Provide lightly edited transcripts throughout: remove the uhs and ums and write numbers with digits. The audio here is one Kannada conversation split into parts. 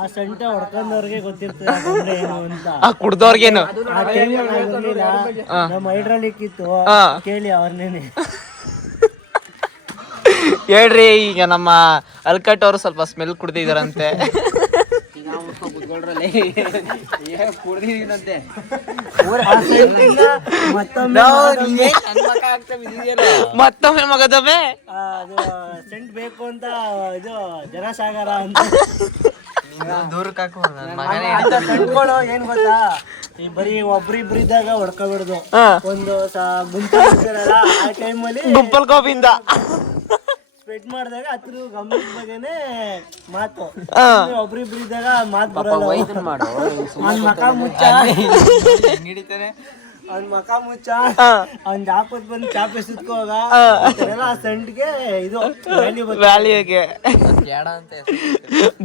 ಆ ಸಂಟ ಹೊಡ್ಕೊಂಡವ್ರಿಗೆ ಗೊತ್ತಿರ್ತದೆ ಏನು ಅಂತ. ಕುಡ್ದವ್ರಿಗೇನು ಆ ಟೈಮಲ್ಲಿ ನಮ್ಮ ಹೈಡ್ರಾಲಿಕ್ ಇತ್ತು, ಕೇಳಿ ಅವ್ರನ್ನೇನೆ. ಹೇಳ್ರಿ, ಈಗ ನಮ್ಮ ಅಲ್ಕಟ್ ಅವರು ಸ್ವಲ್ಪ ಸ್ಮೆಲ್ ಕುಡ್ದಿದಾರಂತೆ. ಮತ್ತೊಮ್ಮೆ ಮಗದೊಮ್ಮೆ ಸೆಂಟ್ ಬೇಕು ಅಂತ ಇದು ಜನಸಾಗರ ಅಂತ ಸೆಂಟ್ಗಳು ಏನ್ ಗೊತ್ತಾ, ಈ ಬರೀ ಒಬ್ರಿಬ್ರು ಇದ್ದಾಗ ಹೊಡ್ಕೊಬಿಡ್ದು. ಒಂದು ಗುಂಪಲ್ಲ ಆ ಟೈಮಲ್ಲಿ ಗುಂಪಲ್ ಗೋಬಿಂದ ಸ್ಪ್ರೆಡ್ ಮಾಡಿದಾಗ ಅದ್ರ ಗಮನದ ಬಗ್ಗೆನೆ ಮಾತು. ಒಬ್ರಿಬ್ರು ಇದ್ದಾಗ ಮಾತು ಬರಲ್ಲ. ಅವ್ನ ಮಕ ಮುಚ್ಚ, ಅವ್ನ ಮಕ ಮುಚ್ಚ, ಅವ್ನ ಜಾಪದ್ ಬಂದು ಚಾಪೆ ಸುತ್ಕೋಗ ಸೆಂಟ್ಗೆ ಇದು ವ್ಯಾಲ್ಯೂಗೆ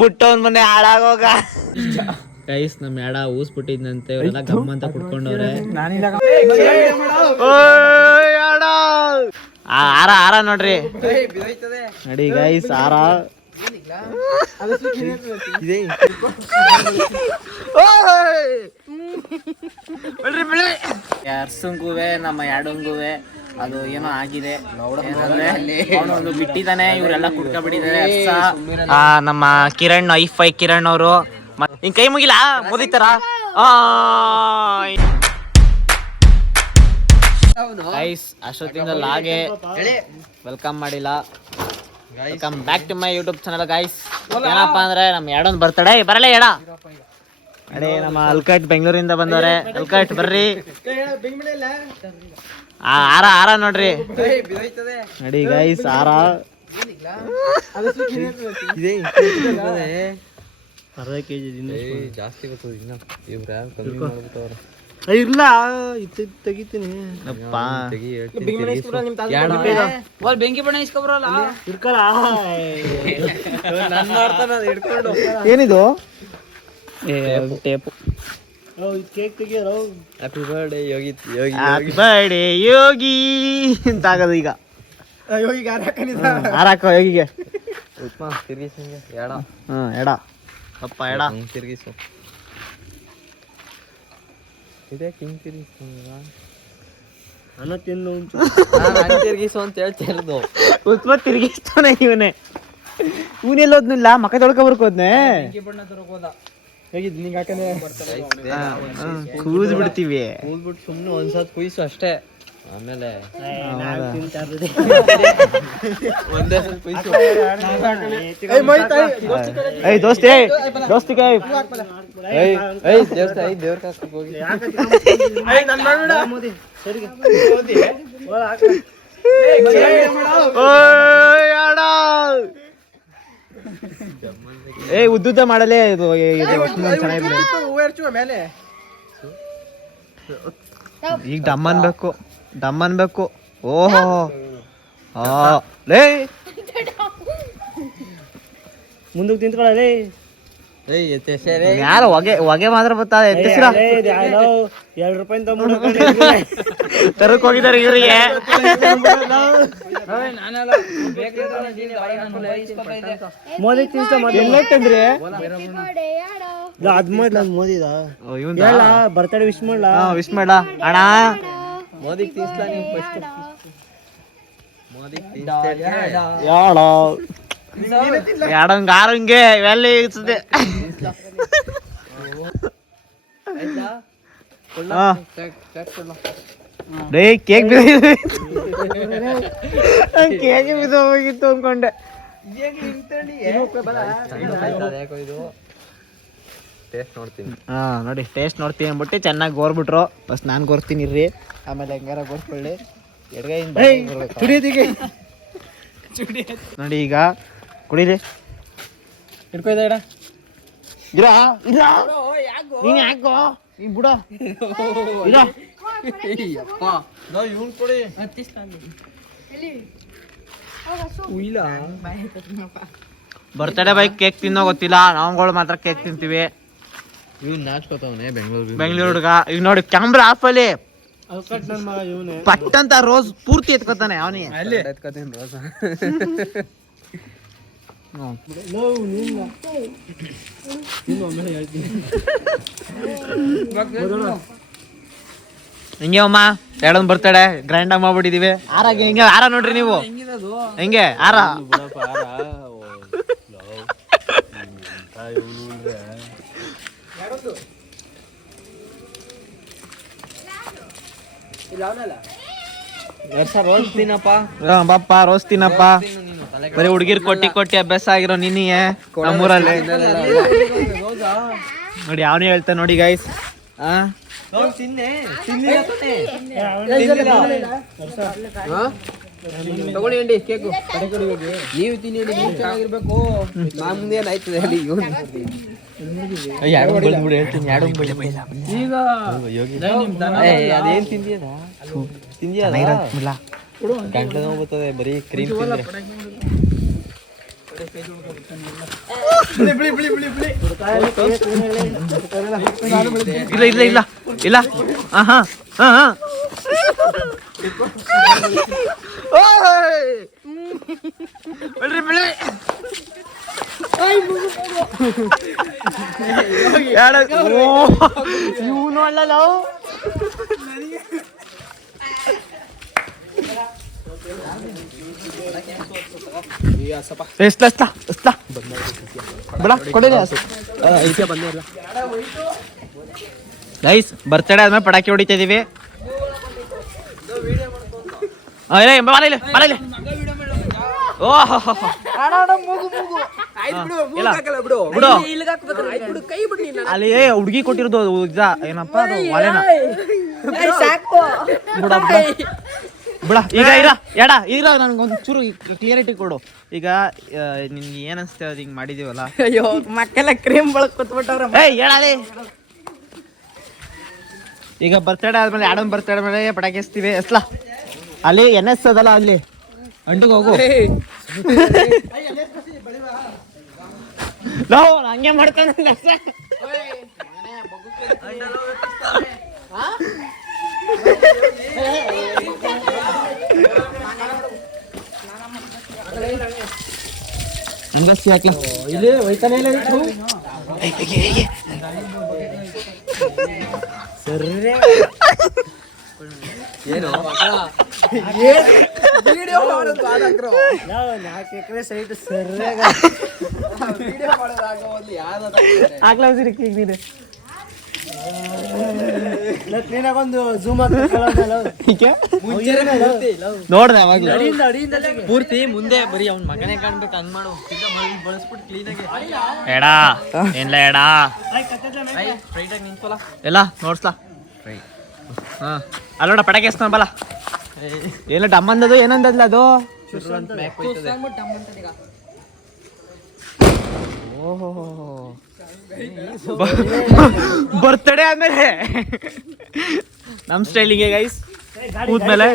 ಬುಟ್ಟವನ್ ಮನೆ ಹಾಳಾಗೋಗ. ಗೈಸ್ ನಮ್ ಯಾಡ ಊಸ್ಬಿಟ್ಟಿದ್ನಂತೆ, ಇವರೆಲ್ಲ ಗಮ್ಮ ಅಂತ ಕುಡ್ಕೊಂಡವ್ರೆ. ಆರ ಆರ ನೋಡ್ರಿ ನಡಿ ಗೈಸ್, ಆರ ಅರ್ಸಂಗುವೆ ನಮ್ಮ ಯಾಡಂಗುವೆ ಅದು ಏನೋ ಆಗಿದೆ. ಅವನೊಂದು ಬಿಟ್ಟಿದ್ದಾನೆ, ಇವರೆಲ್ಲ ಕುಡ್ಕೊಂಡ್ಬಿಟ್ಟಿದ್ದಾರೆ. ನಮ್ಮ ಕಿರಣ್ ಐಫೈ ಕಿರಣ್ ಅವರು ಹಿಂಗ್ ಕೈ ಮುಗಿಲ ಮುದಿತಾರ. ಗೈಸ್ ಅಷ್ಟೊತ್ತಿಂದ ಹಾಗೆ ವೆಲ್ಕಮ್ ಮಾಡಿಲ್ಲ. Welcome back to my YouTube channel guys. ಏನಪ್ಪಾ ಅಂದ್ರೆ ನಮ್ ಎರಡೊಂದು ಬರ್ತಡೆ ಬರಲೇ ಎಡ ಅಡೇ ನಮ್ಮ ಅಲ್ಕಟ್ ಬೆಂಗಳೂರಿಂದ ಬಂದವ್ರೆ. ಅಲ್ಕಟ್ ಬರ್ರಿ, ಆರ ಆರ ನೋಡ್ರಿ ನಡಿ ಗೈಸ್. ಆರ ಅರ್ಧ ಕೆಜಿ ಜಾಸ್ತಿ ಇಲ್ಲ ತೆಗಿತೀನಿ. ಬೆಂಕಿ ಬಣ್ಣ ಇಸ್ಕೊಬರಲ್ಲ ಏನಿದು ಟೇಪು. ಕೇಕ್ ತೆಗಿಯೋ. Happy birthday Yogi, happy birthday Yogi ಅಂತ ಆಗದು ಈಗ. ಹಾರಾಕೋ ಯೋಗಿಗೆ. ಎಡ ಅಪ್ಪ ಎಡ ತಿರ್ಗಿಸು. ಇದೇ ಕಿಂಗ್ ತಿರ್ಗಿಸು ತಿರ್ಗಿಸು ಅಂತ ಹೇಳ್ತಿರೋದು. ಉತ್ಪತ್ ತಿರ್ಗಿಸ್ತಾನೆ ಇವನೇ. ಇವನೆಲ್ಲೋದ್ನಿಲ್ಲ ಮಕ್ಕ ತೊಳ್ಕೊಬರ್ಕೋದ್ನೆ. ಹೇಗಿದ್ ನಿಂಗೆ ಹಾಕಂದ್ರೆ ಕೂದ್ ಬಿಡ್ತೀವಿ. ಕೂದ್ಬಿಟ್ಟು ಸುಮ್ಮನೆ ಒಂದ್ಸತ್ ಕುಯ್ಸು ಅಷ್ಟೇ, ಆಮೇಲೆ ಒಂದೇ ಸಲ ಕುಯ್ಸು. ದೋಸ್ತಿ ದೋಸ್ತಿ ದೇವ್ರ ಕಾಸ್ಕೊ ಹೋಗಿ. ಉದ್ದುದ್ದ ಮಾಡಲೇ ಇದು ಚೆನ್ನಾಗಿದೆ. ಈಗ ಡಮ್ ಅನ್ಬೇಕು, ಡಮ್ ಅನ್ಬೇಕು. ಓಹೋ ಲೇ ಮುಂದಕ್ಕೆ ತಿಂತ್ಕೊಳ್ಳಲೇ. ಯಾರು ಹೊಗೆ ಹೊಗೆ ಮಾತ್ರ ಬರ್ತಾ ಎತ್ತಿಸಿರ. 2 ರೂಪಾಯಿ ತರಕ್ ಹೋಗಿದ್ದಾರೆ ಇವ್ರಿಗೆ. ಮೋದಿ ಎಲ್ಲೈತಂದ್ರಿ ಅದ್ ಮಾಡ್ಲ ಮೋದಿದ ಬರ್ತಡೇ ವಿಶ್ ಮಾಡ್ಲಾ. ವಿಶ್ ಮಾಡ ಅಣ್ಣ. ಮೋದಿ ತೀಸ್ಲಾ ನೀವು ಫಸ್ಟ್. ಮೋದಿ ಯಾಡಂಗ ಆರಂಗೆ ಇವೆಲ್ಲ ಇರ್ತದೆ. ಕೇಕ್ ಕೇಕ್ ಬಿದ್ದು ಹೋಗಿತ್ತು ಅನ್ಕೊಂಡೆ. ಹಾ ನೋಡಿ ಟೇಸ್ಟ್ ನೋಡ್ತೀನಿ ಅಂದ್ಬಿಟ್ಟು ಚೆನ್ನಾಗಿ ಗೋರ್ಬಿಟ್ರು. ಫಸ್ಟ್ ನಾನು ಗೋರ್ತೀನಿ ಇರ್ರಿ, ಆಮೇಲೆ ಹೆಂಗಾರ ಗೋರ್ಕೊಳ್ಳಿ. ಎಡಗೈಯಿಂದ ನೋಡಿ ಈಗ ಕುಡೀರಿ. ಹಿಡ್ಕೊಯ್ದ ಇಡ ಇರ ನೀನ್ ಯಾಕೋ ನೀನ್ ಬಿಡ. ಬರ್ತಡೇ ಬೈ ಕೇಕ್ ತಿನ್ನೋ ಗೊತ್ತಿಲ್ಲ, ನಾವುಗಳು ಮಾತ್ರ ಕೇಕ್ ತಿಂತೀವಿ. ನಾಚ್ಕೋತಾವನೆ ಬೆಂಗಳೂರು ಹುಡುಗ. ಈಗ ನೋಡಿ ಕ್ಯಾಮ್ರಾ ಆಫ್ ಅಲ್ಲಿ ಪಟ್ ಅಂತ ರೋಸ್ ಪೂರ್ತಿ ಎತ್ಕೋತಾನೆ ಅವನಿಗೆ. ಹಿಂಗೆ ಅಮ್ಮ ಎರಡೊಂದು ಬರ್ತಡೆ ಗ್ರ್ಯಾಂಡ್ ಆಗಿ ಮಾಡ್ಬಿಟ್ಟಿದೀವಿ. ಆರಾಗೆ ಹಿಂಗೆ ಆರ ನೋಡ್ರಿ ನೀವು ಹೆಂಗೆ ಆರ ರೋಸ್ ತಿನ್ನಪ್ಪ. ಬಾಪ್ಪ ರೋಸ್ ತಿನ್ನಪ್ಪ. ಬರೀ ಹುಡುಗಿರ್ ಕೊಟ್ಟಿ ಅಭ್ಯಾಸ ಆಗಿರೋ ನಿನ್ನೆ ನಮ್ಮೂರಲ್ಲಿ ನೋಡಿ ಅವನೇ ಹೇಳ್ತಾ ನೋಡಿ ಗೈಸ್. ತಗೊಳ್ಳಿ ಅಂಡಿ ಕೇಕು ನೀವು ತಿನ್ನಿ ಚೆನ್ನಾಗಿರ್ಬೇಕು. ನಾ ಮುಂದೆ ಏನಾಯ್ತದೆ ಹೇಳಿ. ಅದೇನ್ ತಿಂದಿಯದ ಗಂಟೆ ನೋವು ಬರ್ತದೆ ಬರೀ ಕ್ರೀಮ್ ತಿಂದ್ರೆ. ಇಲ್ಲ ಇವನು ಅಲ್ಲ ಗೈಸ್ ಬರ್ತಡೇ ಆದ್ಮೇಲೆ ಪಟಾಕಿ ಹೊಡಿತಾ ಇದೀವಿ. ಅಲ್ಲಿ ಹುಡುಗಿ ಕೊಟ್ಟಿರೋದು ಏನಪ್ಪಾ ಅದು ಒಲೆನ ಬಿಡ. ಈಗ ಎಡ ಈಗ ನನ್ಗೊಂದು ಚೂರು ಕ್ಲಿಯರಿಟಿ ಕೊಡು. ಈಗ ನಿನ್ಗೆ ಏನ್ ಅನ್ಸ್ತೇವೆ ಅದು ಹಿಂಗ್ ಮಾಡಿದೀವಲ್ಲ. ಅಯ್ಯೋ ಮಕ್ಕೆಲ್ಲ ಕ್ರೀಮ್ ಬಳಕ್ ಕೂತ್ಬಿಟ್ಟವ್ರ. ಹೇಳಲಿ ಈಗ ಬರ್ತಡೇ ಆದ್ಮೇಲೆ ಆಡಮ್ ಬರ್ತಡೇ ಮೇಲೆ ಪಟಾಕಿ ಹಚ್ತೀವಿ. ಎಸ್ಲಾ ಅಲ್ಲಿ ಅದಲ್ಲ ಅಲ್ಲಿ ಅಂಟಿಗೆ ಹೋಗು. ನಾವು ಹಂಗೆ ಮಾಡ್ತಾನೆ ಹಂಗಸ್ತಿ ಹಾಕ್ಲ ಇಲ್ಲಿ ಹೋಯ್ತಾನೆ ಇಲ್ಲ ಸರಿ ಏನು 4 ಎಕರೆ ಸೈಟ್ ಸರ್ಯಾಗ ನೀನಾಗೊಂದು ಝೂಮ್ ನೋಡ್ದೆ ಅವಾಗ್ಲೂ ಪೂರ್ತಿ ಮುಂದೆ ಬರೀ ಅವ್ನ ಮಗನೇ ಕಾಣ್ಬೇಕು ಹಂಗ್ ಮಾಡು. ಬಳಸ್ಬಿಟ್ಟು ಕ್ಲೀನ್ ಆಗಿ ಎಡಾ ಏನ್ಲ ಎಡಾ ಸ್ಟ್ರೈಟ್ ಆಗಿ ನಿಂತ್ಕೊಲ್ಲ. ಎಲ್ಲ ನೋಡ್ಸ್ಲಾ. ಹಾ ಅಲ್ಲೋಡ ಪಟಾಕಿ ಹಚ್ತಾನ ಬಲ. ಏನೋ ಡಮ್ಮಂದದು ಏನಂದದ್ಲ ಅದು. ಓಹೋ ಬರ್ತಡೇ ಆದ್ಮೇಲೆ ನಮ್ ಸ್ಟೈಲಿಗೆ ಗೈಸ್ ಕೂದ್ಮೇಲೆ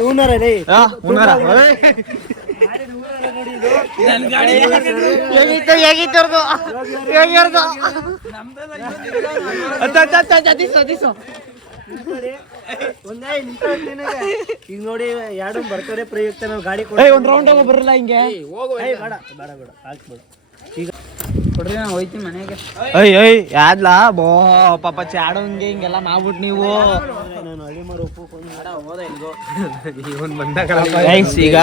ಈಗ ನೋಡಿ ಎರಡು ಬರ್ತಡೇ ಪ್ರಯುಕ್ತ ನಾವು ಗಾಡಿ ಒಂದ್ ರೌಂಡ್ ಹೋಗೋ ಬರಲ್ಲ ಹಿಂಗೆ. ಬೇಡ ಬೇಡ ಬೇಡ ಹಾಕ್ಬಿಡು ಈಗ ಕೊಡ್ರಿ ನಾನು ಹೋಯ್ತೀನಿ ಮನೆಗೆ. ಯಾದ್ಲಾ ಬೋ ಪಾಪ ಚಾಡೋಂಗೆ ಹಿಂಗೆಲ್ಲ ಮಾಡ್ಬಿಟ್ಟು ನೀವು. ನಾನು ಅಡಿ ಮಾಡಿ ಒಪ್ಪಿಕೊಂಡು ಈಗ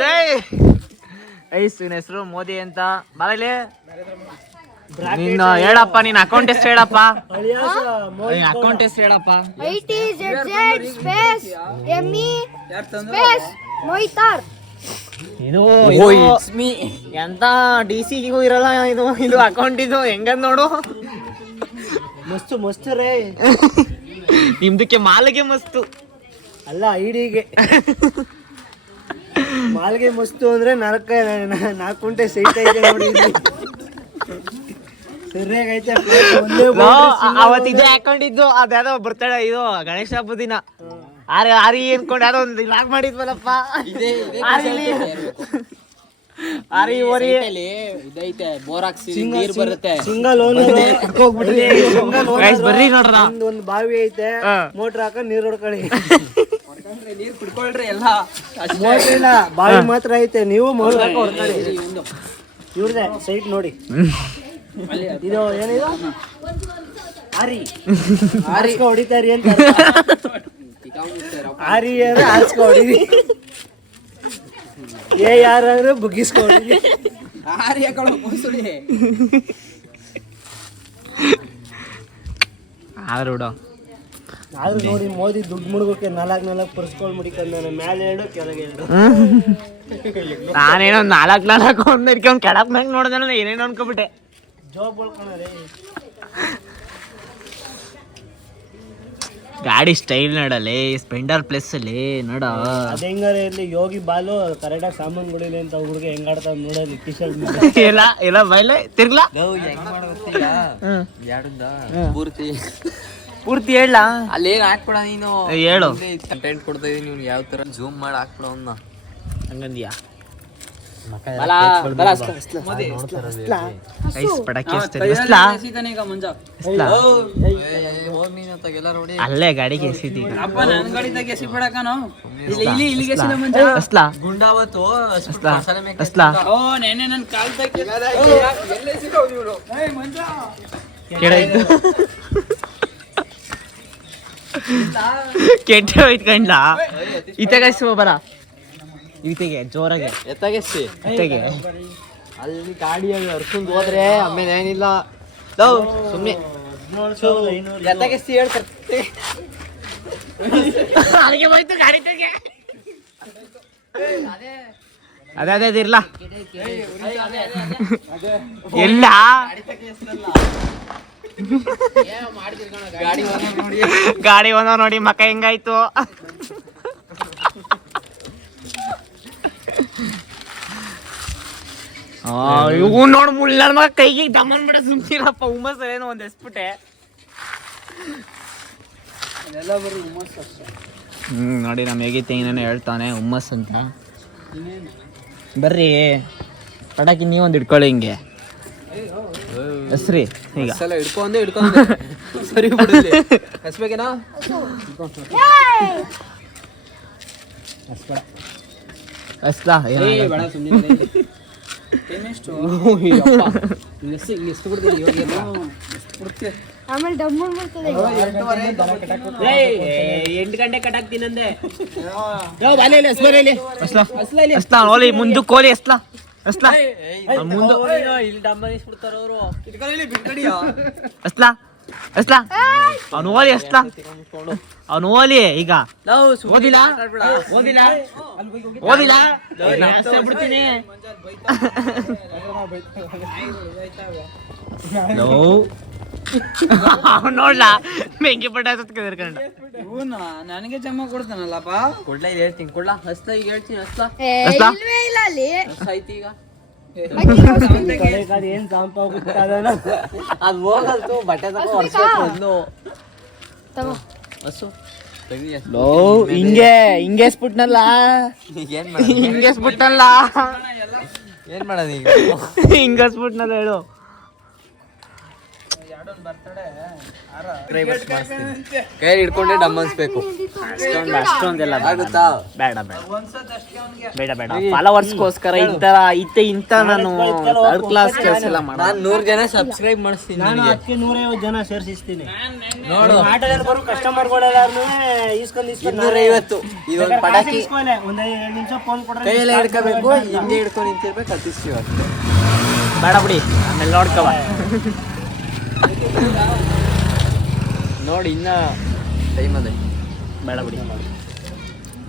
ಜೈ ಐಸ್ ಇವ್ನ ಹೆಸರು ಮೋದಿ ಅಂತ. ಬಾರಲ್ಲಿ ನೀನು ಹೇಳಪ್ಪ, ನಿನ್ ಅಕೌಂಟ್ ಎಷ್ಟು ಹೇಳಪ್ಪ, ನಿನ್ ಅಕೌಂಟ್ ಎಷ್ಟು ಹೇಳಪ್ಪ. ಇದು ಎಂತ ಡಿ ಸಿಗೂ ಇರಲ್ಲ ಇದು. ಇದು ಅಕೌಂಟ್ ಇದು ಹೆಂಗಂದ್ ನೋಡು. ಮಸ್ತು ಮಸ್ತು ರೇ. ನಿಮ್ದಕ್ಕೆ ಮಾಲಿಗೆ ಮಸ್ತು ಅಲ್ಲ ಐಡಿಗೆ ಮಾಲ್ಗೆ ಮಸ್ತು ಅಂದ್ರೆ 4 ಕುಂಟೆ ಸೈಟ್ ಐತೆ ನೋಡಿ. ಸರಿಯಾಗೈತೆ. ಅವತ್ತು ಇದೇ ಅಕೌಂಟ್ ಇದ್ದು ಅದ್ಯಾವ್ದೋ ಬರ್ತಡೆ ಇದು ಗಣೇಶ ಹಬ್ಬದ ದಿನ ಆರಿ ಅನ್ಕೊಂಡು ಯಾವ್ದೋ ಒಂದು ಲಾಕ್ ಮಾಡಿದ್ವಲ್ಲಪ್ಪ. ಆರಿ ಓರಿ ಇದೈತೆ ಬೋರ್ ಹಾಕ್ಸಿ ನೀರ್ ಬರುತ್ತೆ. ಸಿಂಗಲ್ ಬರ್ರಿ ನೋಡ್ರ ಒಂದು ಬಾವಿ ಐತೆ, ಮೋಟ್ರ್ ಹಾಕ ನೀರ್ ಹೊಡ್ಕೊಳ್ಳಿ. ನೀರ್ ಕುಡ್ಕೊಳ್ರಿ ಎಲ್ಲ ಮೋಟ್ರ್ ಇಲ್ಲ, ಬಾವಿ ಮಾತ್ರ ಐತೆ. ನೀವು ಮೋಟ್ರ್ ಹಾಕೋ ಹೊರ್ಗಡೆ. ಇವ್ರದೇ ಸೈಟ್ ನೋಡಿ. ಇದು ಏನಿದು ಆರಿಸ್ಕೊ ಹೊಡಿತಾರಿ ಅಂತ. ಆರಿ ಆರಿಸ್ಕೊ ಹೊಡಿರಿ, ಯಾರು ಬುಗ್ಗಿಸ್ಕೊ ಹೊಡಿರಿ. ಆರ್ಯ ಕಳೋ ಮುಸುಳಿ ಆದ್ರೂ ಬಿಡು. ಆದ್ರೂ ನೋಡಿ ಮೋದಿ ದುಡ್ಡು ಮುಡ್ಗೋಕೆ 4 ಪರ್ಸ್ಕೊಳ್ ಮುಡಿಕೊಂಡ ಮ್ಯಾಲೆ 2 ಕೆಳಗೆ 2. ನಾನೇನೋ 4 ಒಂದ್ ಇಟ್ಕೊಂಡ್ ಕೆಳಕ್ ಮ್ಯಾಗ ನೋಡಿದ್ರೆ ಏನೇನೋ ಅನ್ಕೊಬಿಟ್ಟೆ. ಜಾಬ್ ಹೇಳ್ಕೊಳರಿ. ಗಾಡಿ ಸ್ಟೈಲ್ ನೋಡಲಿ, ಸ್ಪೆಂಡರ್ ಪ್ಲಸ್ ಅಲ್ಲಿ ನೋಡ. ಅದ ಹೆಂಗಾರ ಇಲ್ಲಿ ಯೋಗಿ ಬಾಲು ಕರೆಕ್ಟಾಗಿ ಸಾಮಾನುಗಳಿಲ್ಲ ಅಂತ ಹುಡುಗ ಹೆಂಗಾಡ್ತಾವ ನೋಡಲಿ. ಟಿ ಶರ್ಟ್ ಇಲ್ಲ ಬೈಲೆ ತಿರ್ಗ್ಲಾ ಪೂರ್ತಿ ಹೇಳ. ಅಲ್ಲೇನ್ ಹಾಕ್ಬಿಡ ನೀನು, ಹೇಳು. ಕಂಟೆಂಟ್ ಕೊಡ್ತಾ ಇದೀನಿ, ನೀವು ಯಾವ ತರ ಜೂಮ್ ಮಾಡಿ ಹಾಕ್ಬಿಡ ಅವನ್ನ. ಹಂಗಂದ್ಯಾ? ಪಟಾಕಿ ಅಲ್ಲೇ ಗಾಡಿಗೆ ಎಸಿದಿ ಕೆಟ್ಟ ಹೋಯ್ತು ಕಂಡ್ಲ. ಈತೆಗಸ್ಸು ಬರ, ಈತೆಗೆ ಜೋರಾಗೆ ಎತ್ತಾಗೆಸ್ತಿ ಈತೆಗೆ. ಅಲ್ಲಿ ಗಾಡಿಯಲ್ಲಿ ಹರ್ಕೊಂಡ್ ಹೋದ್ರೆ ಆಮೇಲೆ ಏನಿಲ್ಲ. ಸುಮ್ನೆ ಎತ್ತಾಗೆಸ್ತಿ ಹೇಳ್ತಾರೆ. ಅದಕ್ಕೆ ಹೋಯ್ತು ಗಾಡಿ ತೆಗೆ. ಅದೇ ಇರ್ಲ ಎಲ್ಲ ಗಾಡಿ ಒಂದೋ ನೋಡಿ ಮಕ್ಕ ಹೆಂಗಾಯ್ತು. ಇವು ನೋಡ್ ಮುಳ್ಳ ಮಗ ಕೈಗೆ ದಮ್ಮನ್ ಬಿಡ. ಸುಮ್ನಿರಪ್ಪ, ಹುಮ್ಮಸ್ ಏನೋ ಒಂದ್ ಎಸ್ಬಿಟ್ಟೆ. ನೋಡಿ ನಮ್ಮ ಹೇಗಿತ್ತು ಏನೇನೋ ಹೇಳ್ತಾನೆ ಹುಮ್ಮಸ್ ಅಂತ. ಬರ್ರಿ ಪಟಾಕಿ ನೀವೊಂದು ಇಟ್ಕೊಳ್ಳಿ ಹಿಂಗೆ ಹೆಸ್ರಿ. ಈಗ ಹಿಡ್ಕೊಂಡೆ ಸರಿ ಹಸ್ಬೇಕೇನಾ? ಹಸ್ಲಾ ಬೇಡ ಸುಮ್ಮನೆ. ಆಮೇಲೆ ಡಮ್ಮನ್ ಬರ್ತದೆ. 8 ಗಂಟೆ ಕಟಾಕ್ತೀನಂದೆ. ಓಲಿ ಮುಂದಕ್ಕೆ ಕೋಲಿ ಎಸ್ಲಾ ಅಸ್ಲಾ ಮುಂದೆ ಇಲ್ಲಿ ಡಮ್ಮನಿಸ್ಬಿಡ್ತಾರ ಅವರು. ಅಸ್ಲಾ ಅಸ್ಲಾ ಅವನು ಓಲಿ ಅಸ್ಲಾ ಅವನು ಓಲಿ. ಈಗ ಓದಿಲ್ಲ ಬಿಡ್ತೀನಿ. ನೋಡ್ಲಾ ಬೆಂಕಿ ಪಟ್ಟ ಸತ್ಕಂಡ ನನಗೆ ಜಮ್ಮ ಕೊಡ್ತಾನಲ್ಲಪ್ಪ. ಕೊಡ್ಲಾ ಇಲ್ಲಿ ಹೇಳ್ತೀನಿ, ಕೊಡ್ಲಾ ಹಸ್ತಾ ಈಗ ಹೇಳ್ತೀನಿ. ಹಸ್ತಾ ಇಲ್ವೇ ಇಲ್ಲ ಅಲ್ಲಿ. ಐತಿ ಈಗ ಏನ್ ಸಾಂಪ ಅದು ಹೋಗಲ್ತು. ಬಟ್ಟೆ ತಗೋ ಹೊರ್ಸ್ಬೇಕು. ತಗೋ ಹಸು ಹಿಂಗೆ ಸ್ಬಿಟ್ನಲ್ಲ, ಹಿಂಗೆ ಸ್ಬಿಟ್ನಲ್ಲ, ಏನ್ ಮಾಡೋದು ಈಗ? ಹಿಂಗೆ ಸ್ಬಿಟ್ನಲ್ಲ ಹೇಳು. ಕೈ ಹಿಡ್ಕೊಂಡೆ ಡಮ್ ಅನ್ಸ್ಬೇಕು. ಅಷ್ಟೊಂದೆಲ್ಲ ಆಗುತ್ತಾ? ಬೇಡ ಫಾಲೋವರ್ಸ್ಗೋಸ್ಕರ ಇಂತ ನಾನು ಥರ್ಡ್ ಕ್ಲಾಸ್ ಕೆಲಸ ಎಲ್ಲ ಮಾಡ. ನಾನು 100 ಜನ ಸಬ್ಸ್ಕ್ರೈಬ್ ಮಾಡಿಸ್ತೀನಿ. ನಾನು ಅದಕ್ಕೆ 150 ಜನ ಸೇರ್ಸಿಸ್ತೀನಿ. ನೋಡು ಆಟೋದಲ್ಲಿ ಬರೋ ಕಸ್ಟಮರ್ಗಳೆಲ್ಲಾರು ಇಸ್ಕೊಂಡು 250 ಇದೊಂದು ಪಟಾಕಿ ಒಂದ್ 2 ನಿಮಿಷ ಫೋನ್ ಕೊಡ್ರೆ ಕೈಯೆಲ್ಲ ಹಿಡ್ಕೋಬೇಕು, ಹಿಂದೆ ಹಿಡ್ಕೊಂಡು ನಿಂತಿರ್ಬೇಕು. ಹತ್ತಿಸ್ತೀವಿ ಅಷ್ಟೇ. ಬೇಡ ಬಿಡಿ, ಆಮೇಲೆ ನೋಡ್ಕವ. ನೋಡಿ ಇನ್ನ ಟೈಮ್ ಅದೇ. ಬೇಡ ಬಿಡಿ,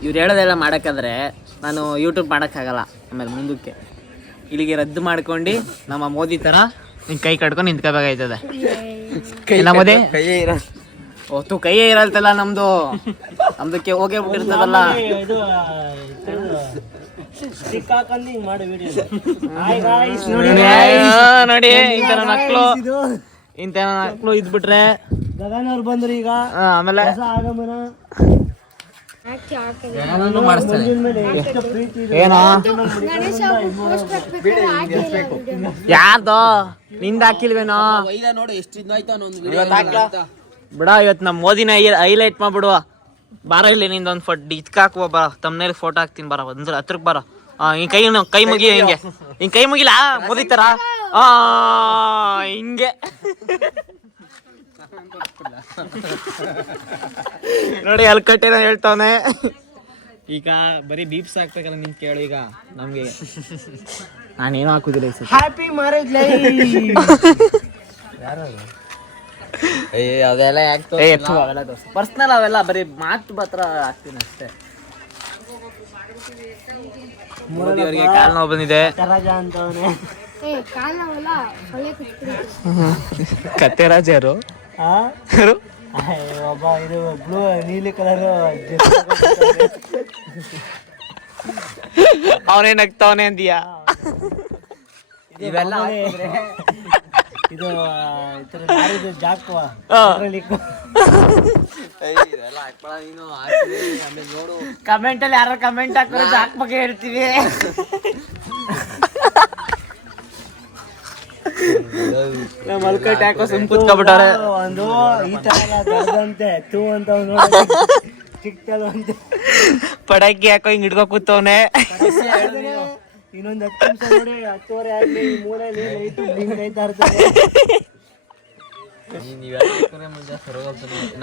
ಇವ್ರು ಹೇಳೋದೆಲ್ಲ ಮಾಡೋಕ್ಕಾದ್ರೆ ನಾನು ಯೂಟ್ಯೂಬ್ ಮಾಡೋಕ್ಕಾಗಲ್ಲ. ಆಮೇಲೆ ಮುಂದಕ್ಕೆ ಇಲ್ಲಿಗೆ ರದ್ದು ಮಾಡ್ಕೊಂಡು ನಮ್ಮ ಮೋದಿ ಥರ ನಿನ್ ಕೈ ಕಟ್ಕೊಂಡು ನಿಂತ್ಕೋಬೇಕಾಯ್ತದೆ. ಮೋದಿ ಕೈಯೇ ಇರೋ ಹೊತ್ತು ಕೈಯೇ ಇರಲ್ತಲ್ಲ ನಮ್ದು. ನಮ್ದಕ್ಕೆ ಹೋಗೇ ಬಿಟ್ಟಿರ್ತದಲ್ಲ. ಇದು ಸ್ಟಿಕ್ ಹಾಕೊಂಡು ಹಿಂಗ್ ಮಾಡಿ ವಿಡಿಯೋ ನೋಡಿ ಇಂಥ ಮಕ್ಕಳು ಇದ್ಬಿಟ್ರೆ. ಗಗನ್ ಅವ್ರು ಬಂದ್ರು ಈಗ. ಆಮೇಲೆ ಹೊಸ ಆಗಮನ. ಮಾಡಿಸ್ತಾರೆ. ಎಷ್ಟು ಪ್ರೀತಿ ಇದೆ. ಏನೋ ಗಣೇಶ ಪೋಸ್ಟ್ ಹಾಕ್ಬೇಕಾದ್ರೆ ಹಾಕಿಲ್ಲ. ಯಾರ್ದೋ ನಿಂದ ಹಾಕಿಲ್ವೇನೋ? ನೋಡಿ ಎಷ್ಟು ಇದಾಯ್ತು ಅನ್ನೋ ಒಂದು ಬಿಡ, ಇವತ್ತು ನಮ್ಮ ಮೋದಿನ ಹೈಲೈಟ್ ಮಾಡ್ಬಿಡುವ. ಬಾರ ಇಲ್ಲಿ ನಿಂದೊಂದು ಹಾಕುವ ಬರ ತಮ್ಮನೇಲಿ ಫೋಟೋ ಹಾಕ್ತೀನಿ ಬರ ಅಂದ್ರೆ ಹತ್ರಕ್ಕೆ ಬರ ಕೈ ಮುಗಿ ಹಿಂಗೆ ಕೈ ಮುಗಿಲ ಮುಗಿತಾರ ಹಿಂಗೆ ನೋಡಿ ಅಲ್ಕಟ್ಟೆನ ಹೇಳ್ತಾವನೆ. ಈಗ ಬರೀ ಬೀಪ್ಸ್ ಹಾಕ್ಬೇಕಲ್ಲ ನಿನ್ ಕೇಳು. ಈಗ ನಮ್ಗೆ ನಾನೇನು ಹಾಕುದಿಲ್ಲ ಈ ಸತಿ. Happy marriage life. ಅದೆಲ್ಲ ಪರ್ಸನಲ್ ಅವೆಲ್ಲ ಬರೀ ಮಾತು ಮಾತ್ರ ಹಾಕ್ತೀನಿ ಅಷ್ಟೇ. ಮೋದಿ ಅವರಿಗೆ ಕಾಲ್ ನೋವು ಬಂದಿದೆ. ರಾಜ ಅಂತವನೇ. ಕಾಲ್ ನೋವಲ್ಲ ಸೊಳ್ಳೆ ಕಚ್ಚಿಬಿಡುತ್ತೆ. ಕತ್ತೆ ರಾಜ ಯಾರು? ಒಬ್ಬ ಇದು ಬ್ಲೂ ನೀಲಿ ಕಲರ್ ಅವನೇನಾಗ್ತಾವನೆ ಅಂತೀಯಾ? ಇವೆಲ್ಲ ಇದು ಜಾಕುವ ಕಮೆಂಟ್ ಅಲ್ಲಿ ಯಾರು ಕಮೆಂಟ್ ಹಾಕಿದ್ರೆ ಜಾಕ್ ಬಗ್ಗೆ ಹೇಳ್ತೀವಿ. ಮಲ್ಕಟ್ಟೆ ಹಾಕೋ ಸುಮ್ ಕೂತ್ಕೊಬಿಟ್ಟಾರೆ. ಒಂದು ಈ ತರ ದೊಡ್ಡದಂತೆ ತೂ ಅಂತ ನೋಡಿ ಚಿಕ್ಕದು ಅಂತ ಪಟಾಕಿ ಹಾಕೋ ಹಿಂಗ್ ಹಿಡ್ಕೊ ಕೂತವನೆ. ಇನ್ನೊಂದು 10 ನಿಮಿಷ ನೋಡಿ 10:30 ಆಗ್ಲಿ ಈ ಮೂಲೆಯಲ್ಲಿ ಲೈಟ್ ಬ್ಲಿಂಕ್ ಆಯ್ತಾ ಇರ್ತದೆ.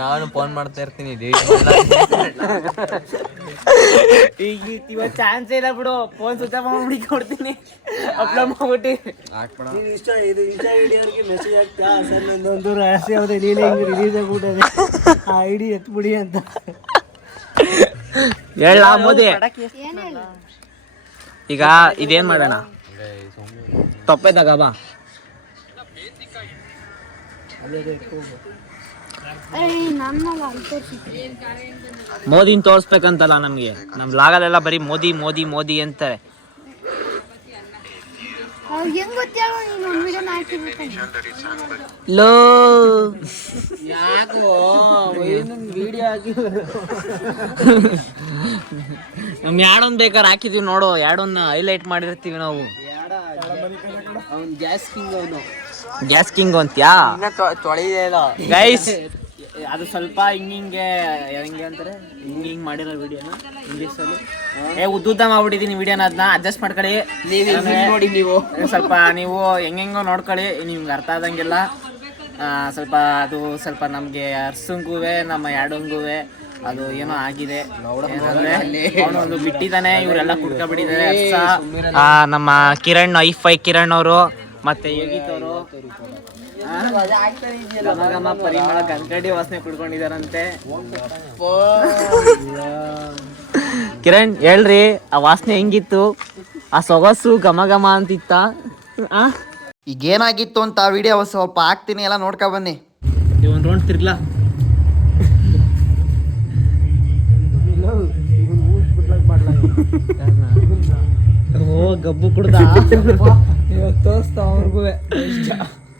ನಾನು ಫೋನ್ ಮಾಡ್ತಾ ಇರ್ತೀನಿ. ಈಗ ಇವತ್ತು ಚಾನ್ಸ್ ಇಲ್ಲ ಬಿಡು. ಫೋನ್ ಸ್ವಿಚ್ ಆಫ್ ಮಾಡಿ ಕೊಡ್ತೀನಿ. ಅಪ್ಲೋಡ್ ಮಾಡ್ಬಿಟ್ಟು ಇದು ಇನ್ಸ್ಟಾ ಐಡಿಯವ್ರಿಗೆ ಮೆಸೇಜ್ ಆಗ್ತಾ ಸರ್ ನಂದೊಂದು ರಹಸ್ಯ ಯಾವುದೇ ಲೀಲೆ ಹಿಂಗೆ ರಿಲೀಸ್ ಆಗ್ಬಿಟ್ಟದೆ, ಆ ಐಡಿ ಎತ್ಬಿಡಿ ಅಂತ ಹೇಳ ಮೋದಿ. ಏನ್ ಹೇಳಿ ಈಗ ಇದೇನ್ ಮಾಡೋಣ? ತಪ್ಪೇದಾಗ ಬಾ. ನಮ್ಮಲ್ಲ ಅಂತ ಮೋದಿನ ತೋರ್ಸ್ಬೇಕಂತಲ್ಲ ನಮ್ಗೆ. ನಮ್ ಲಾಗಲೆಲ್ಲ ಬರೀ ಮೋದಿ ಮೋದಿ ಮೋದಿ ಅಂತಾರೆ. ಹೆಂಗ್ ಗೊತ್ತೇಳು ನೀನು ಒಂದು ವಿಡಿಯೋನ ಹಾಕಿರ್ಬೇಕಂತ. ಲೋ ಯಾಕೋ ವಿಡಿಯೋ ಹಾಕಿ ನಮ್ ಯಾಡೊಂದ್ ಬೇಕಾದ್ರೆ ಹಾಕಿದೀವಿ ನೋಡು. ಯಾಡೊಂದ್ ಹೈಲೈಟ್ ಮಾಡಿರ್ತೀವಿ ನಾವು. ಅವ್ನು ಗ್ಯಾಸ್ ಕಿಂಗ್. ಅವನು ಗ್ಯಾಸ್ ಕಿಂಗ್ ಅಂತ್ಯಾ ತೊಳೆಯೇ ಇಲ್ಲ ಗೈಸ್. ಅದು ಸ್ವಲ್ಪ ಹಿಂಗೆ ಹೆಂಗೆ ಅಂತಾರೆ ಹಿಂಗ್ ಮಾಡಿರೋ ವಿಡಿಯೋನ ಇಂಗ್ಲೀಷಲ್ಲಿ ಉದ್ದುದ್ದ ಮಾಡ್ಬಿಟ್ಟಿದೀನಿ ವಿಡಿಯೋನ. ಅದನ್ನ ಅಡ್ಜಸ್ಟ್ ಮಾಡ್ಕೊಳ್ಳಿ. ನೋಡಿ ನೀವು ಸ್ವಲ್ಪ ನೀವು ಹೆಂಗೆಂಗೋ ನೋಡ್ಕೊಳ್ಳಿ. ನಿಮ್ಗೆ ಅರ್ಥ ಆದಂಗೆಲ್ಲ ಸ್ವಲ್ಪ ಅದು ಸ್ವಲ್ಪ ನಮ್ಗೆ ಅರ್ಸಂಗುವೆ ನಮ್ಮ ಯಾಡಂಗುವೆ ಅದು ಏನೋ ಆಗಿದೆ. ಏನಂದ್ರೆ ಅವನೊಂದು ಬಿಟ್ಟಿದ್ದಾನೆ, ಇವರೆಲ್ಲ ಕುಡ್ಕೊಬಿಟ್ಟಿದ್ದಾರೆ. ನಮ್ಮ ಕಿರಣ್ ಐಫೈ ಕಿರಣ್ ಅವರು ಮತ್ತೆ ಯೋಗಿತವರು ಗಮ ಪರಿಮಳ ಗಂಗಡಿ ವಾಸನೆ ಕುಡ್ಕೊಂಡಿದಾರಂತೆ. ಕಿರಣ್ ಹೇಳ್ರಿ, ಆ ವಾಸನೆ ಹೆಂಗಿತ್ತು? ಆ ಸೊಗಸು ಘಮ ಘಮ ಅಂತಿತ್ತ? ಈಗೇನಾಗಿತ್ತು ಅಂತ ವಿಡಿಯೋ ಸ್ವಲ್ಪ ಹಾಕ್ತೀನಿ, ಎಲ್ಲ ನೋಡ್ಕೊ ಬನ್ನಿ. ಒಂದು ರೌಂಡ್ ತಿರ್ಗ್ಲಾ? ಓ ಗಬ್ಬು ಕುಡ್ದ ತೋರಿಸ್ತಾ ಅವ್ರಿಗೂ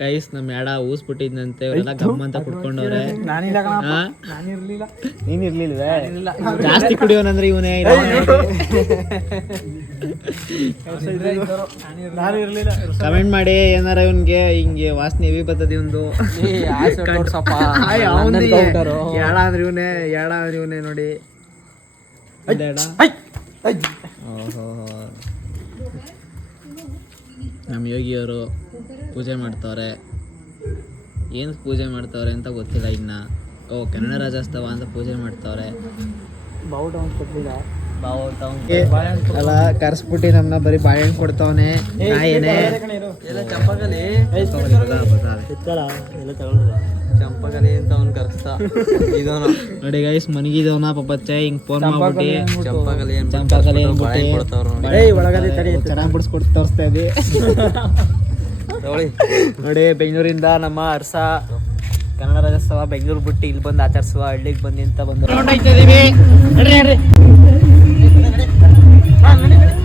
ಗೈಸ್. ನಮ್ ಯಾಡ ಊಸ್ಬಿಟ್ಟಿದ್ನಂತೆ. ಇವರೆಲ್ಲ ಗಮ್ಮ ಅಂತ ಕುಡ್ಕೊಂಡವ್ರೆ. ನೀನ್ ಇರ್ಲಿಲ್ವೇ? ಜಾಸ್ತಿ ಕುಡಿಯೋನಂದ್ರೆ ಇವನೇ. ಕಮೆಂಟ್ ಮಾಡಿ ಏನಾರ ಇವನ್ಗೆ ಹಿಂಗೆ ವಾಸನೆ ಹೆವಿ ಬರ್ತದೆ ಇವಂದು. ಯಾಡ ಅಂದ್ರೆ ಇವನೇ, ಯಾಡ ಅಂದ್ರೆ ಇವನೇ ನೋಡಿ. ನಮ್ಮ ಯೋಗಿಯವರು ಪೂಜೆ ಮಾಡ್ತವ್ರೆ. ಏನು ಪೂಜೆ ಮಾಡ್ತವ್ರೆ ಅಂತ ಗೊತ್ತಿಲ್ಲ ಇನ್ನ. ಕನ್ನಡ ರಾಜ್ಯೋತ್ಸವ ಅಂತ ಪೂಜೆ ಮಾಡ್ತವ್ರೆ. ಅಲ್ಲ ಕರ್ಸ್ಬಿಟ್ಟು ನಮ್ಮನ್ನ ಬರೀ ಬಾಳೆಹಣ್ಣು ಕೊಡ್ತಾವನೆ. ಏನೇ ಚಂಪಗಲಿ ಅಂತ ಅವ್ನು ಕರೆಸ್ತಾ ಇದವನು ನೋಡಿ ಗೈಸ್. ಮನಗಿದವನ ಪಪ್ಪಚ್ಚ ಹಿಂಗ್ ಫೋನ್ ಮಾಡ್ಬಿಟ್ಟು ಚಂಪಗಲಿ ಚೆನ್ನಾಗಿ ಬಿಡಿಸ್ಕೊಟ್ಟು ತೋರಿಸ್ತಾ ಇದ್ವಿ ನೋಡಿ. ಬೆಂಗಳೂರಿಂದ ನಮ್ಮ ಅರ್ಸ ಕನ್ನಡ ರಾಜ್ಯೋತ್ಸವ ಬೆಂಗಳೂರು ಬಿಟ್ಟು ಇಲ್ಲಿ ಬಂದು ಆಚರಿಸುವ ಹಳ್ಳಿಗೆ ಬಂದಿ ಅಂತ ಬಂದು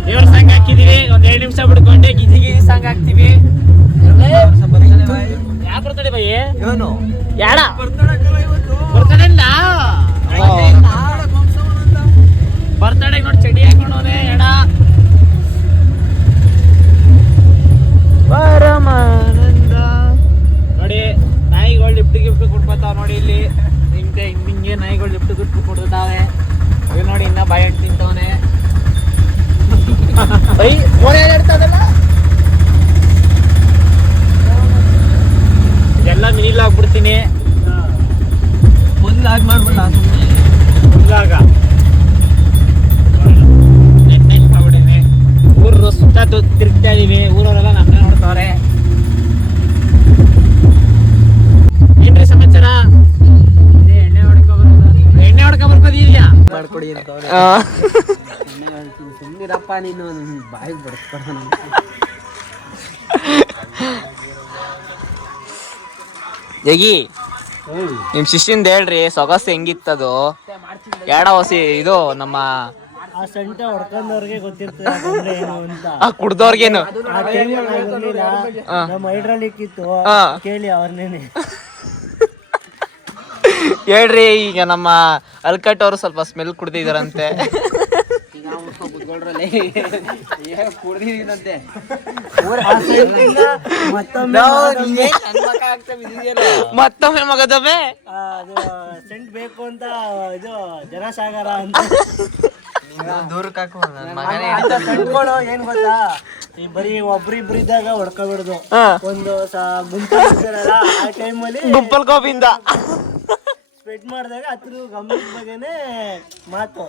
ದೇವ್ರ ಸಾಂಗ್ ಹಾಕಿದೀವಿ. ಒಂದ್ 2 ನಿಮಿಷ ಬಿಡ್ಕೊಂಡೆ ಗಿಜಿ ಗಿಜಿ ಸಾಂಗ್ ಹಾಕ್ತಿವಿ. ಯಾವ ಬರ್ತಡೆ ಬೈ? ಇವನು ಯಾಡ ಬರ್ತಡೆ ಬರ್ತಡೆ ನೋಡಿ ಚಡಿ ಹಾಕೊಂಡವನೆ ಎಡ. ಪರಮಾನಂದ ನೋಡಿ. ನಾಯಿಗಳು ಲಿಫ್ಟ್ ಗಿಫ್ಟ್ ಕೊಟ್ಬರ್ತಾವ ನೋಡಿ ಇಲ್ಲಿ. ಹಿಂಗೆ ನಾಯಿಗಳು ಲಿಫ್ಟ್ ಗಿಫ್ಟ್ ಕೊಡ್ತಾವೆ. ತಿರುಗ್ತಾ ಇದೀವಿ. ಊರವರೆಲ್ಲ ನಮ್ಮನೆ ನೋಡ್ತಾವ್ರೆ. ಏನ್ರಿ ಸಮಾಚಾರ? ಎಣ್ಣೆ ಹೊಡ್ಕೊ ಬರ್ಕೋದಿದ್ಯಾ? ಮಾಡ್ಕೊಡಿ ಅಂತ ಸುಮ್ಮನಿರಪ್ಪ ನೀನು ಬಾಯಿಗೆ ಬಡಿಸ್ಕೊಡ. ಜಗಿ ನಿಮ್ ಶಿಷ್ಯಂದ ಹೇಳ್ರಿ ಸೊಗಸು ಹೆಂಗಿತ್ತದು. ಹೊಸಿ ಇದು ನಮ್ಮ ಆ ಸೆಂಟ ಹೊಡ್ಕೊಂಡವ್ರಿಗೆ ಗೊತ್ತಿರ್ತದೆ ಅದಂದ್ರೆ ಏನು ಅಂತ. ಕುಡ್ದವ್ರಿಗೇನು ಆ ಟೈಮಲ್ಲಿ ಆಗಿರ್ಲಿಲ್ಲ, ನಮ್ಮ ಹೈಡ್ರಾಲಿಕ್ ಇತ್ತು, ಕೇಳಿ ಅವ್ರನ್ನೇನೆ. ಹೇಳ್ರಿ ಈಗ ನಮ್ಮ ಅಲ್ಕಟ್ ಅವರು ಸ್ವಲ್ಪ ಸ್ಮೆಲ್ ಕುಡ್ದಿದಾರಂತೆ. ಕುಡ್ದಿದ್ದೀನಂತೆ. ಮತ್ತೊಮ್ಮೆ ಮಗದೊಮ್ಮೆ ಅದು ಸೆಂಟ್ ಬೇಕು ಅಂತ ಇದು ಜನಸಾಗರ ಅಂತ ಸೆಂಟ್ಗಳು ಏನ್ ಗೊತ್ತಾ, ಈ ಬರೀ ಒಬ್ರಿಬ್ರು ಇದ್ದಾಗ ಹೊಡ್ಕೊಬಿಡುದು. ಒಂದು ಗುಂಪು ಇರ್ತಾರಲ್ಲ, ಆ ಟೈಮಲ್ಲಿ ಗುಂಪಲ್ ಗೋಬಿಂದ ಸ್ಪ್ರೆಡ್ ಮಾಡಿದಾಗ ಅದ್ರ ಗಮನದ ಬಗ್ಗೆನೆ ಮಾತು.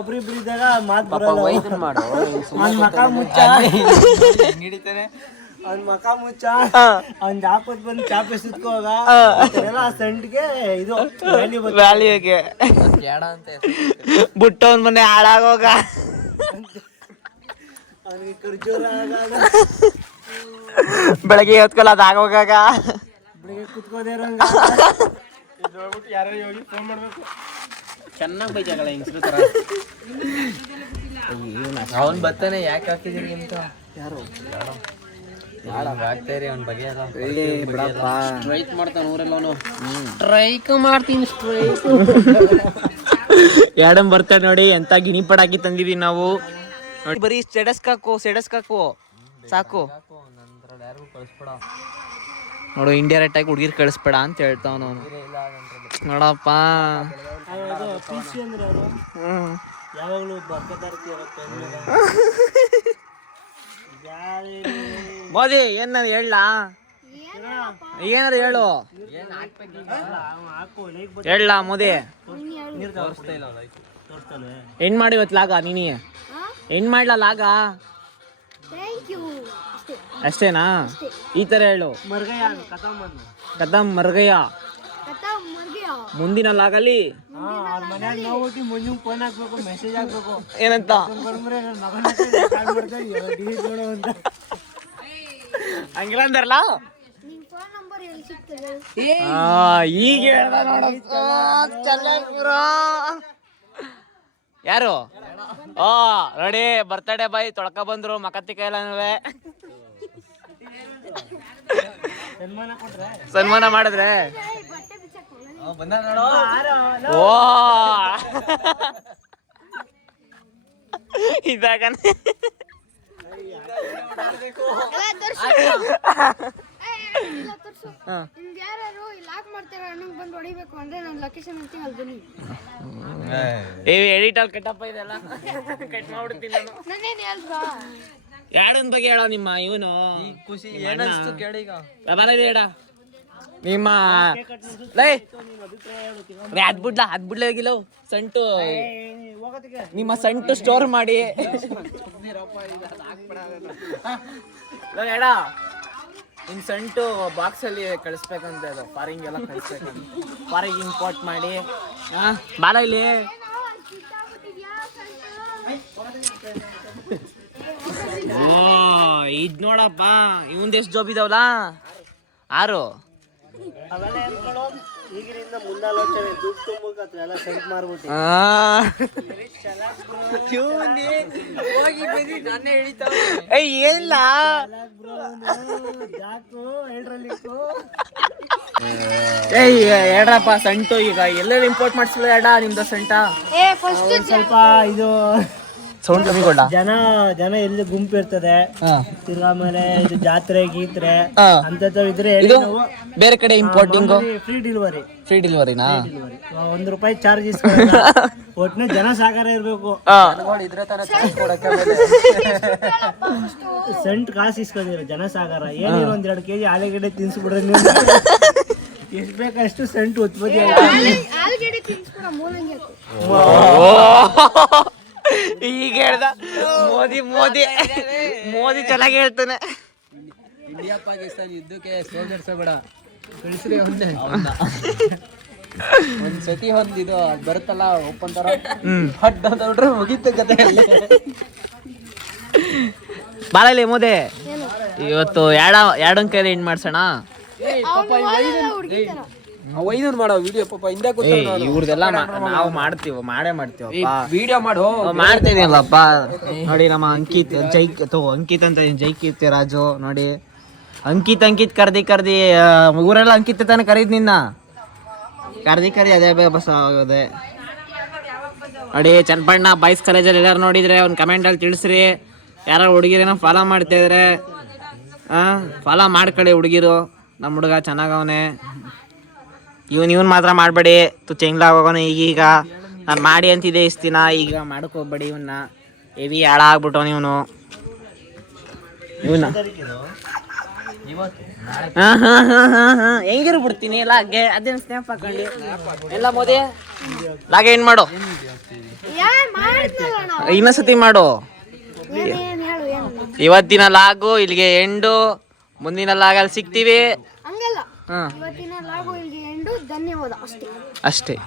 ಒಬ್ರಿಬ್ರು ಇದ್ದಾಗ ಮಾತು ಬರಲ್ಲ. ಅವ್ನ ಮಕ ಮುಚ್ಚ, ಅವ್ನ ಮಕ ಮುಚ್ಚ, ಅವ್ನ ಜಾಪತ್ ಬಂದು ಚಾಪೆ ಸುತ್ಕೋಗ ಆ ಸೆಂಟ್ಗೆ ಇದು ವ್ಯಾಲ್ಯೂಗೆ ಬುಟ್ಟವನ್ ಮನೆ ಹಾಳಾಗೋಗ, ಅವ್ನಿಗೆ ಖರ್ಜೂರ ಆಗಾಗ, ಬೆಳಗ್ಗೆ ಹೊತ್ಕೊಲ್ಲ ಅದಾಗೋಗಾಗ, ಬೆಳಿಗ್ಗೆ ಕುತ್ಕೋದಿರಂಗ. ಚೆನ್ನಾಗಿ ಬೈತಾಗಲ್ಲ ಹೆಂಗಸ್ರು ತರ. ಅವನ್ ಬರ್ತಾನೆ ಯಾಕೆ ಹಾಕಿದೀರಿ ಅಂತ. ಯಾರು ಹಾಕ್ತಾರಿ ಅವ್ನ ಬಗ್ಗೆ ಸ್ಟ್ರೈಕ್ ಮಾಡ್ತಾನ ಊರೆಲ್ಲವನು. ಸ್ಟ್ರೈಕ್ ಮಾಡ್ತೀನಿ ಸ್ಟ್ರೈಕ್. ಎರಡಂ ಬರ್ತಾರೆ ನೋಡಿ, ಎಂತ ಗಿನಿ ಪಟಾಕಿ ತಂದಿದೀವಿ ನಾವು. ಬರೀ ಸ್ಟೇಟಸ್ ಕಾಕು ಸಾಕು. ನೋಡು ಇಂಡೈರೆಕ್ಟ್ ಆಗಿ ಹುಡುಗಿರ್ ಕಳಿಸ್ಬೇಡ ಅಂತ ಹೇಳ್ತಾವ ನಾವು. ನೋಡಪ್ಪ PC ಅಂದ್ರೆ ಅವರು ಯಾವಾಗ್ಲೂ ಮೋದಿ ಏನಾರು ಹೇಳಲಾ? ಏನಾರು ಹೇಳು. ಹೇಳಲಾ ಮೋದಿ? ಹೆಣ್ ಮಾಡಿ ಇವತ್ತು ಲಾಗ ನೀನಿ ಹೆಣ್ ಮಾಡ್ಲಾ ಲಾಗ? ಅಷ್ಟೇನಾ? ಈ ತರ ಹೇಳು. ಕದಂ ಮರ್ಗಯ್ಯ ಮುಂದಿನ ಲಾಗಲ್ಲಿ ಮುಂದಿನ ಫೋನ್ ಹಾಕ್ಬೇಕು, ಮೆಸೇಜ್ ಹಾಕ್ಬೇಕು. ಏನಂತ? ಹಂಗಿಲ್ಲ ಅಂದಾರಲ್ಲ. ಈಗ ಹೇಳ್ದ ನೋಡ ಯಾರು? ನೋಡಿ ಬರ್ತಡೇ ಬಾಯ್ ತೊಳ್ಕ ಬಂದ್ರು ಮಕತ್ತಿ ಕೈಲೇ ಸನ್ಮಾನ ಮಾಡಿದ್ರೆ ಓ ಇದಾಗ ಎಡಿಟ್ ಅಲ್ಲಿ ಕಟ್ಟಪ್ಪ ಇದೆಲ್ಲ ಕಟ್ ಮಾಡ್ಬಿಡ್ತೀನಿ ನಾನು. ಯಾಡನ್ ಬಗ್ಗೆ ಹೇಳೋ ನಿಮ್ಮ ಇವನು ಖುಷಿ ಏನಿಸ್ತು ಕೇಳೀಗ. ಹೇಳ ನಿಮ್ಮ ಹದ್ಬಿಡ್ಲಾಗಿಲ್ಲ ಸಂಟು ನಿಮ್ಮ ಸಂಟು ಸ್ಟೋರ್ ಮಾಡಿ ಹೇಳ ನಿಮ್ ಸಂಟು ಬಾಕ್ಸ್ ಅಲ್ಲಿ ಕಳಿಸ್ಬೇಕಂತ ಅದು ಫಾರಿಂಗ್ ಎಲ್ಲ ಕಳಿಸ್ಬೇಕಂತ ಫಾರಿಂಗ್ ಇಂಪೋರ್ಟ್ ಮಾಡಿ ಬಾಲ ಇಲ್ಲಿ ಇದ್ ನೋಡಪ್ಪ ಇವಂದ ಎಷ್ಟು ಜಾಬ್ ಇದಾವಲ್ಲ 6 ಅವೆಲ್ಲ ಹೇಳ್ಕೊಳ್ಳೋ ಈಗಿನಿಂದ ಮುಂದಾಲೋಚನೆ ದುಡ್ಡು ತುಂಬಕ್ಕೆ ಎಲ್ಲ ಸೆಂಟ್ ಮಾಡ್ಬಿಟ್ಟು ಏನಿಲ್ಲ ಹೇಳ್ರಪ್ಪ ಸಂಟು ಈಗ ಎಲ್ಲೆಲ್ಲ ಇಂಪೋರ್ಟ್ ಮಾಡಿಸ್ಲ ನಿಮ್ದು ಸಂಟ ಸ್ವಲ್ಪ ಇದು ಸೌಂಡ್ ಕಮ್ಮಿ ಕೊಡ ಜನ ಎಲ್ಲಿ ಗುಂಪು ಇರ್ತದೆ ತಿರ್ಗಾ ಆಮೇಲೆ ಇದು ಜಾತ್ರೆ ಗೀತ್ರೆ ಅಂತದ್ದು ಇದ್ರೆ ಬೇರೆ ಕಡೆ ಇಂಪೋರ್ಟಿಂಗ್ ಫ್ರೀ ಡೆಲಿವರಿನಾ ₹1 ಚಾರ್ಜ್ ಒಟ್ಟಿನ ಜನ ಸಾಕಾರ ಇರ್ಬೇಕು ಸೆಂಟ್ ಕಾಸು ಇಸ್ಕೊಂಡಿರೋ ಜನ ಸಾಕಾರ ಏನಿರೋ 1-2 kg ಆಲೂಗಡ್ಡೆ ತಿನ್ಸ್ಬಿಡ್ರಿ ನೀವು ಎಷ್ಟು ಬೇಕಷ್ಟು ಸೆಂಟ್ ಉತ್ಪತ್ತಿ ಈಗ ಹೇಳ್ದ ಮೋದಿ ಮೋದಿ ಮೋದಿ ಚೆನ್ನಾಗಿ ಹೇಳ್ತಾನೆ. ಇಂಡಿಯಾ ಪಾಕಿಸ್ತಾನ ಯುದ್ಧಕ್ಕೆ ಸೋಲ್ಜರ್ಸ್ ಬೇಡ ಕಳಿಸ್ರಿ ಒಂದೇ ಒಂದ್ ಸತಿ ಇದು ಅದ್ ಬರುತ್ತಲ್ಲ ಒಪ್ಪಂತಾರ ಹಡ್ ಅಂತ ನೋಡ್ರೆ ಮುಗೀತ ಕತೆ ಅಲ್ಲೇ. ಬಾಳಲ್ಲಿ ಮೋದಿ ಇವತ್ತು ಎರಡೊಂದ್ ಕೈಲಿ ಎಂಡ್ ಮಾಡ್ಸೋಣ. ವೈದ್ಯನ್ ಮಾಡೋ ವಿಡಿಯೋ ಪಾಪ ಹಿಂದೆ ಇವ್ರದೆಲ್ಲ ನಾವು ಮಾಡೇ ಮಾಡ್ತೀವಪ್ಪ. ವಿಡಿಯೋ ಮಾಡು ಮಾಡ್ತಿದೀವಲ್ಲಪ್ಪ. ನೋಡಿ ನಮ್ಮ ಅಂಕಿತ್ ಅಂಕಿತ್ ಅಂತ ಜೈಕಿತ್ ರಾಜು ನೋಡಿ. ಅಂಕಿತ್ ಕರ್ದಿ ಊರೆಲ್ಲ ಅಂಕಿತ್ ತಾನೆ ಕರೀದ್ ನಿನ್ನ ಕರ್ದಿ ಅದೇ ಬಸ್ ಆಗೋದೆ ನೋಡಿ. ಚನ್ನಪಣ್ಣ ಬಾಯ್ಸ್ ಕಾಲೇಜಲ್ಲಿ ಎಲ್ಲಾರು ನೋಡಿದ್ರೆ ಒಂದು ಕಮೆಂಟಲ್ಲಿ ತಿಳಿಸ್ರಿ. ಯಾರು ಹುಡುಗಿರೇನೋ ಫಾಲೋ ಮಾಡ್ತಾ ಇದ್ರೆ ಫಾಲೋ ಮಾಡ್ಕೊಳ್ಳಿ ಹುಡುಗಿರು. ನಮ್ಮ ಹುಡುಗ ಚೆನ್ನಾಗವನೆ. ಇವನ್ ಮಾತ್ರ ಮಾಡಬೇಡಿ. ಚೆಂಗ್ಲ ಹೋಗೋಣ ಈಗೀಗ. ನಾನು ಮಾಡಿ ಅಂತಿದ್ದೆ ಇಷ್ಟು ದಿನ. ಈಗ ಮಾಡಕ್ ಹೋಗ್ಬೇಡಿ ಇವನ್ನ. ಹೆವಿ ಹಾಳಾಗ್ಬಿಟ್ಟವನು ಇವನು. ಹೆಂಗಿರು ಬಿಡ್ತೀನಿ ಲಾಗೆ. ಅದೇನು ಸ್ನ್ಯಾಪ್ ಹಾಕೊಂಡು ಎಲ್ಲ ಮೋದಿ ಲಾಗೆ ಏನ್ ಮಾಡು. ಇನ್ನೊಂದ್ಸತಿ ಮಾಡು. ಇವತ್ತಿನ ಲಾಗು ಇಲ್ಲಿಗೆ ಎಂಡು. ಮುಂದಿನ ಲಾಗಲ್ಲಿ ಸಿಗ್ತೀವಿ. ಹಂಗಲ್ಲ ಇವತ್ತಿನ ಲಾಗು ಇಲ್ಲಿಗೆ ಎಂಡು. ಧನ್ಯವಾದ ಅಷ್ಟೇ. ಅಷ್ಟೇ.